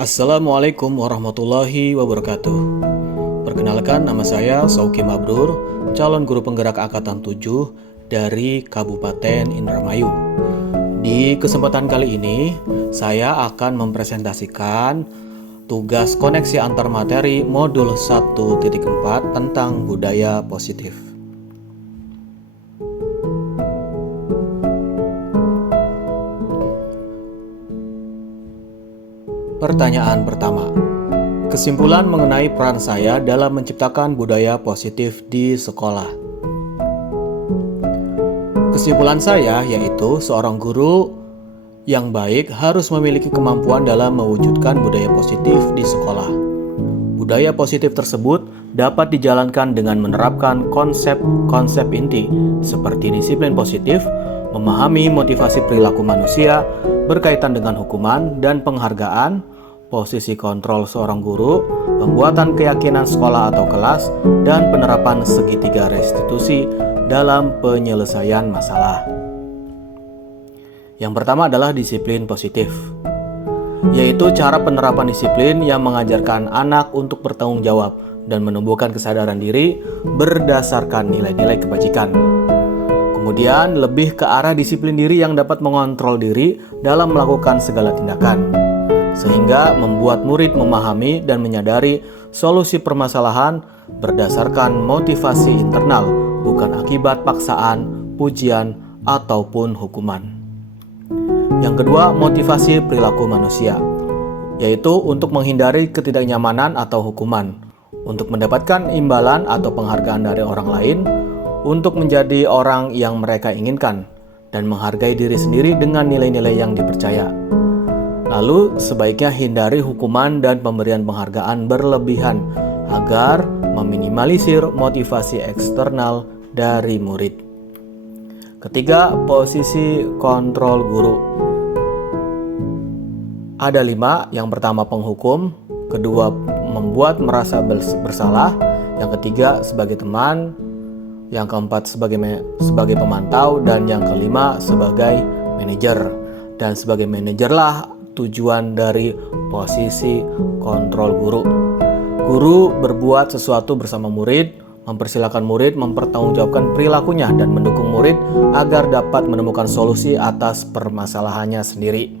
Assalamualaikum warahmatullahi wabarakatuh. Perkenalkan, nama saya Sauki Mabrur, calon guru penggerak Angkatan 7 dari Kabupaten Indramayu. Di kesempatan kali ini, saya akan mempresentasikan tugas koneksi antar materi modul 1.4 tentang budaya positif. Pertanyaan pertama, kesimpulan mengenai peran saya dalam menciptakan budaya positif di sekolah. Kesimpulan saya yaitu seorang guru yang baik harus memiliki kemampuan dalam mewujudkan budaya positif di sekolah. Budaya positif tersebut dapat dijalankan dengan menerapkan konsep-konsep inti seperti disiplin positif, memahami motivasi perilaku manusia berkaitan dengan hukuman dan penghargaan, posisi kontrol seorang guru, pembuatan keyakinan sekolah atau kelas, dan penerapan segitiga restitusi dalam penyelesaian masalah. Yang pertama adalah disiplin positif, yaitu cara penerapan disiplin yang mengajarkan anak untuk bertanggung jawab dan menumbuhkan kesadaran diri berdasarkan nilai-nilai kebajikan. Kemudian lebih ke arah disiplin diri yang dapat mengontrol diri dalam melakukan segala tindakan, sehingga membuat murid memahami dan menyadari solusi permasalahan berdasarkan motivasi internal, bukan akibat paksaan, pujian, ataupun hukuman. Yang kedua, motivasi perilaku manusia, yaitu untuk menghindari ketidaknyamanan atau hukuman, untuk mendapatkan imbalan atau penghargaan dari orang lain, untuk menjadi orang yang mereka inginkan, dan menghargai diri sendiri dengan nilai-nilai yang dipercaya. Lalu, sebaiknya hindari hukuman dan pemberian penghargaan berlebihan agar meminimalisir motivasi eksternal dari murid. Ketiga, posisi kontrol guru. Ada 5, yang pertama penghukum, kedua membuat merasa bersalah, yang ketiga sebagai teman, yang keempat sebagai pemantau, dan yang kelima sebagai manajer. Dan sebagai manajerlah tujuan dari posisi kontrol guru. Guru berbuat sesuatu bersama murid, mempersilahkan murid mempertanggungjawabkan perilakunya dan mendukung murid agar dapat menemukan solusi atas permasalahannya sendiri.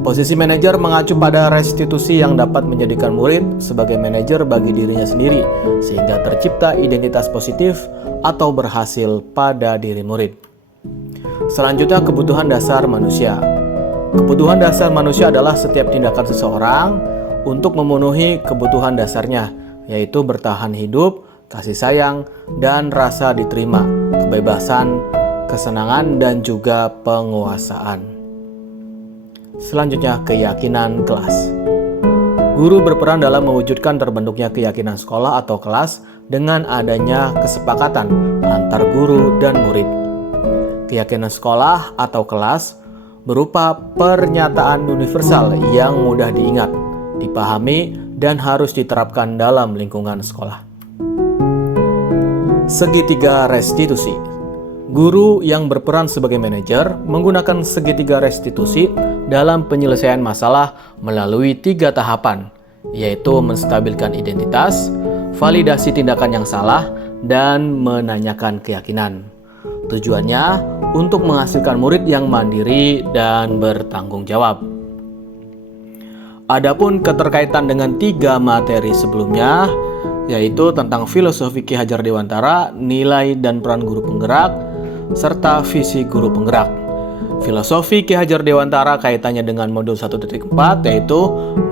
Posisi manajer mengacu pada restitusi yang dapat menjadikan murid sebagai manajer bagi dirinya sendiri, sehingga tercipta identitas positif atau berhasil pada diri murid. Selanjutnya, kebutuhan dasar manusia. Kebutuhan dasar manusia adalah setiap tindakan seseorang untuk memenuhi kebutuhan dasarnya, yaitu bertahan hidup, kasih sayang, dan rasa diterima, kebebasan, kesenangan, dan juga penguasaan. Selanjutnya, keyakinan kelas. Guru berperan dalam mewujudkan terbentuknya keyakinan sekolah atau kelas dengan adanya kesepakatan antar guru dan murid. Keyakinan sekolah atau kelas berupa pernyataan universal yang mudah diingat, dipahami, dan harus diterapkan dalam lingkungan sekolah. Segitiga restitusi. Guru yang berperan sebagai manajer menggunakan segitiga restitusi dalam penyelesaian masalah melalui 3 tahapan, yaitu menstabilkan identitas, validasi tindakan yang salah, dan menanyakan keyakinan. Tujuannya untuk menghasilkan murid yang mandiri dan bertanggung jawab. Adapun keterkaitan dengan 3 materi sebelumnya, yaitu tentang filosofi Ki Hajar Dewantara, nilai dan peran guru penggerak, serta visi guru penggerak. Filosofi Ki Hajar Dewantara kaitannya dengan modul 1.4, yaitu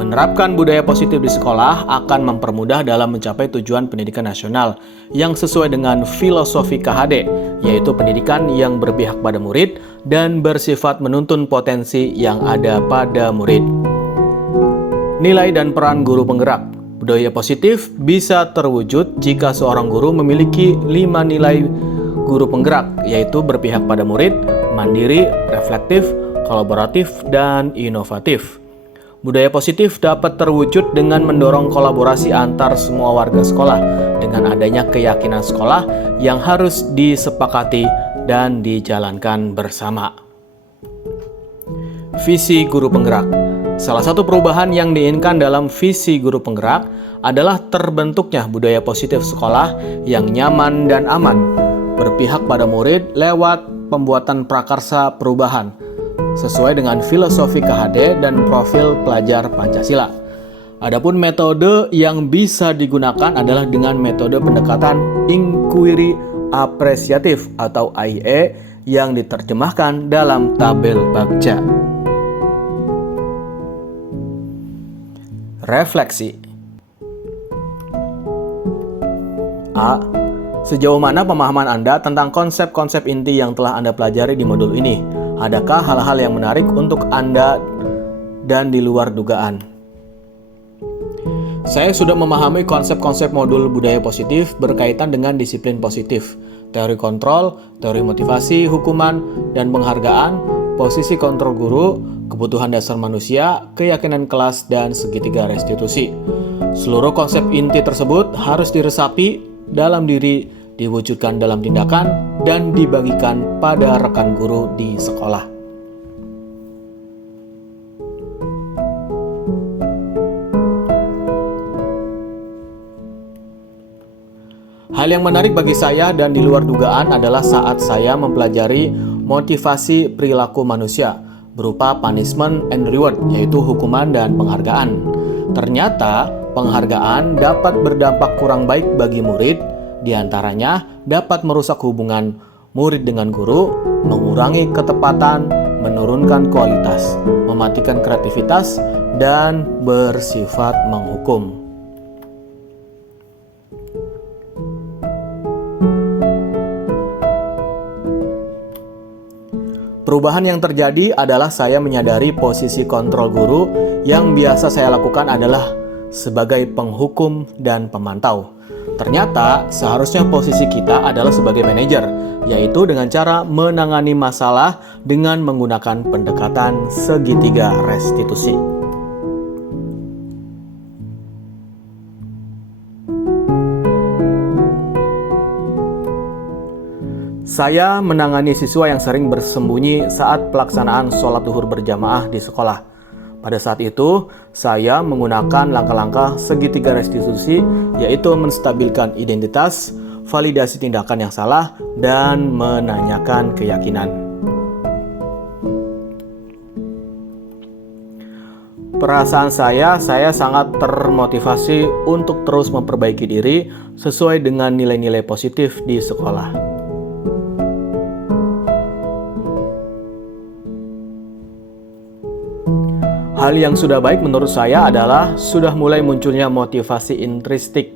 menerapkan budaya positif di sekolah akan mempermudah dalam mencapai tujuan pendidikan nasional yang sesuai dengan filosofi KHD, yaitu pendidikan yang berpihak pada murid dan bersifat menuntun potensi yang ada pada murid. Nilai dan peran guru penggerak. Budaya positif bisa terwujud jika seorang guru memiliki 5 nilai guru penggerak, yaitu berpihak pada murid, mandiri, reflektif, kolaboratif, dan inovatif. Budaya positif dapat terwujud dengan mendorong kolaborasi antar semua warga sekolah dengan adanya keyakinan sekolah yang harus disepakati dan dijalankan bersama. Visi guru penggerak. Salah satu perubahan yang diinginkan dalam visi guru penggerak adalah terbentuknya budaya positif sekolah yang nyaman dan aman, berpihak pada murid lewat pembuatan prakarsa perubahan, sesuai dengan filosofi KHD dan profil pelajar Pancasila. Adapun metode yang bisa digunakan adalah dengan metode pendekatan inquiry apresiatif atau AIE yang diterjemahkan dalam tabel Bagja. Refleksi. A. Sejauh mana pemahaman Anda tentang konsep-konsep inti yang telah Anda pelajari di modul ini? Adakah hal-hal yang menarik untuk Anda dan di luar dugaan? Saya sudah memahami konsep-konsep modul budaya positif berkaitan dengan disiplin positif, teori kontrol, teori motivasi, hukuman, dan penghargaan, posisi kontrol guru, kebutuhan dasar manusia, keyakinan kelas, dan segitiga restitusi. Seluruh konsep inti tersebut harus diresapi dalam diri, diwujudkan dalam tindakan, dan dibagikan pada rekan guru di sekolah. Hal yang menarik bagi saya dan di luar dugaan adalah saat saya mempelajari motivasi perilaku manusia berupa punishment and reward, yaitu hukuman dan penghargaan. Ternyata penghargaan dapat berdampak kurang baik bagi murid, diantaranya dapat merusak hubungan murid dengan guru, mengurangi ketepatan, menurunkan kualitas, mematikan kreativitas, dan bersifat menghukum. Perubahan yang terjadi adalah saya menyadari posisi kontrol guru yang biasa saya lakukan adalah sebagai penghukum dan pemantau. Ternyata seharusnya posisi kita adalah sebagai manajer, yaitu dengan cara menangani masalah dengan menggunakan pendekatan segitiga restitusi. Saya menangani siswa yang sering bersembunyi saat pelaksanaan sholat duhur berjamaah di sekolah. Pada saat itu, saya menggunakan langkah-langkah segitiga restitusi, yaitu menstabilkan identitas, validasi tindakan yang salah, dan menanyakan keyakinan. Perasaan saya sangat termotivasi untuk terus memperbaiki diri sesuai dengan nilai-nilai positif di sekolah. Hal yang sudah baik menurut saya adalah sudah mulai munculnya motivasi intrinsik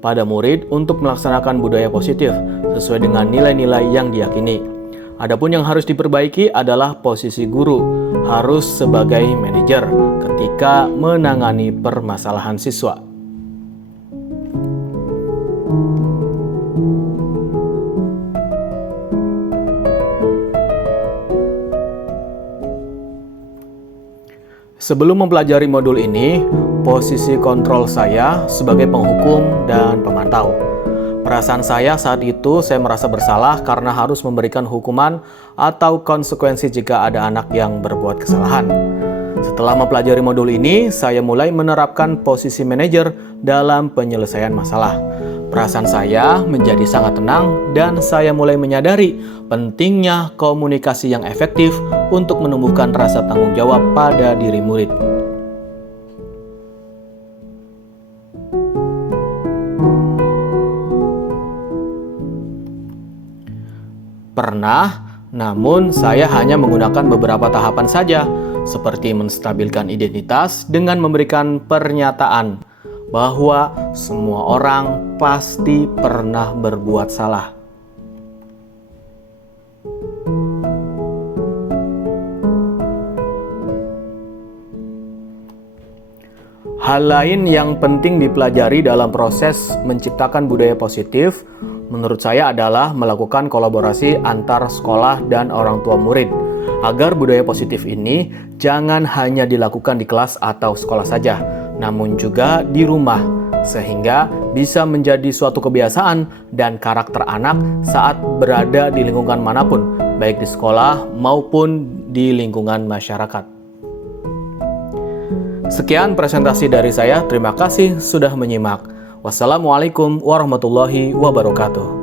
pada murid untuk melaksanakan budaya positif sesuai dengan nilai-nilai yang diyakini. Adapun yang harus diperbaiki adalah posisi guru harus sebagai manajer ketika menangani permasalahan siswa. Sebelum mempelajari modul ini, posisi kontrol saya sebagai penghukum dan pemantau. Perasaan saya saat itu saya merasa bersalah karena harus memberikan hukuman atau konsekuensi jika ada anak yang berbuat kesalahan. Setelah mempelajari modul ini, saya mulai menerapkan posisi manajer dalam penyelesaian masalah. Perasaan saya menjadi sangat tenang dan saya mulai menyadari pentingnya komunikasi yang efektif untuk menumbuhkan rasa tanggung jawab pada diri murid. Pernah, namun saya hanya menggunakan beberapa tahapan saja, seperti menstabilkan identitas dengan memberikan pernyataan bahwa semua orang pasti pernah berbuat salah. Hal lain yang penting dipelajari dalam proses menciptakan budaya positif menurut saya adalah melakukan kolaborasi antar sekolah dan orang tua murid agar budaya positif ini jangan hanya dilakukan di kelas atau sekolah saja, namun juga di rumah, sehingga bisa menjadi suatu kebiasaan dan karakter anak saat berada di lingkungan manapun, baik di sekolah maupun di lingkungan masyarakat. Sekian presentasi dari saya, terima kasih sudah menyimak. Wassalamualaikum warahmatullahi wabarakatuh.